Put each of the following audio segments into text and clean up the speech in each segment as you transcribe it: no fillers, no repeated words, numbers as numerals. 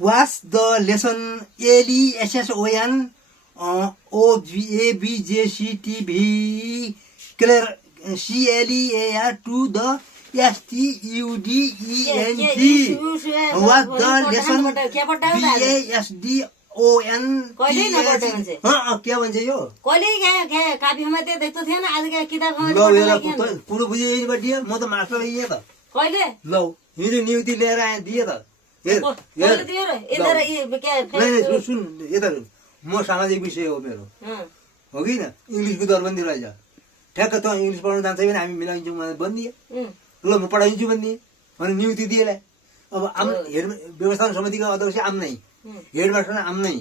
was the lesson LESSON OABJCTV clear CLEAR to the STUDENT was the lesson BASDON क्या भन्छ यो कापीमा त्यो देख्नु थिएन आज किताबमा कुरो बुझे बटियो म त मास्टर यही त कहिले लौ हिजो नियुक्ति लिएर आए दिए त सुन यता म सामाजिक विषय हो मेरो हो कि न इङ्ग्लिसको दरबन्दी रहेछ ठ्याक्क त इङ्ग्लिस पढाउन जान्छ भने हामी मिलाइदिन्छौँ भनेर भनिदिए ल म पढाइदिन्छु भनिदिएँ भने नियुक्ति दिएलाई अब आम हेड व्यवस्थापन समितिका अध्यक्ष आम नै हेडमास्टर आम नै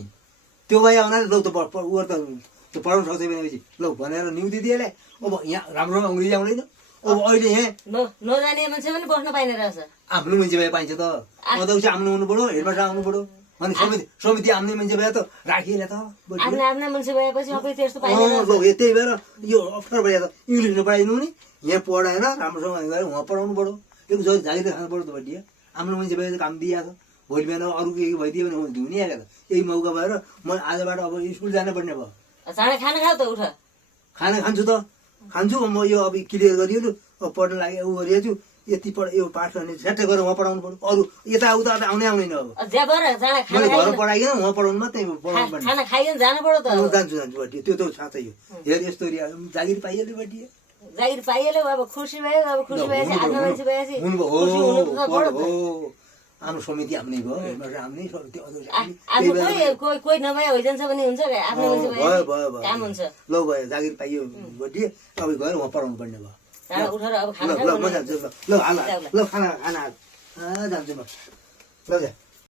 त्यो भए आउनाले लौ त ऊ त पढाउन सक्छ भनेपछि लौ भनेर नियुक्ति दिएलाई अब यहाँ राम्रोमा अङ्ग्रेजी आउँदैन अब अहिले यहाँ नजाने मान्छे पनि बस्न पाइने रहेछ आफ्नो मान्छे भए पाइन्छ त अध्यक्ष आउनु हुनु पऱ्यो हेडमास्टर आउनु पऱ्यो अनि समिति आउने मान्छे भए त राखिएला त आफ्नो मान्छे भएपछि सबै त्यस्तो पाइने त्यही भएर यो अप्ठ्यारो भए त इङ्ग्लिस नपढाइदिनु नि यहाँ पढाएर राम्रोसँग गएर उहाँ पढाउनु पऱ्यो एक जागिर खानु पऱ्यो त भनिदिए आफ्नो मान्छे भए काम दिइहाल्छ भोलि बिहान अरू के भइदियो भने हुने त यही मौका भएर म आजबाट अब स्कुल जानै पर्ने भयो चाँडै खाना खाऊ त उठ खाना खान्छु त खान्छु म यो अब क्लियर गरिहाल्छु अब पढ्न लागि ऊ गरिहाल्छु यति यो पाठ गर्ने झ्याट्टै गरेर उहाँ पढाउनु पऱ्यो अरू यताउता आउने आउँदैन अब मैले घर पढाइकन उहाँ पढाउनु मात्रै पढाउनु पर्ने खाना खाइकन जानु पर्यो त जान्छु बटी त्यो त साँच्चै हो हेर यस्तो जागिर पाइहाल्यो बटी जागिर पाइहाल्यो अब खुसी भयो अब खुसी भएपछि आफ्नो मान्छे भएपछि हाम्रो समिति आफ्नै भयो आफ्नै कोही नभए होइजान्छ भने हुन्छ आफ्नो मान्छे भयो काम हुन्छ ल भयो जागिर पाइयो बटी अब गएर उहाँ पढाउनु पर्ने भयो उठेर अब खाना ल म जान्छु ल खाना जान्छु म ल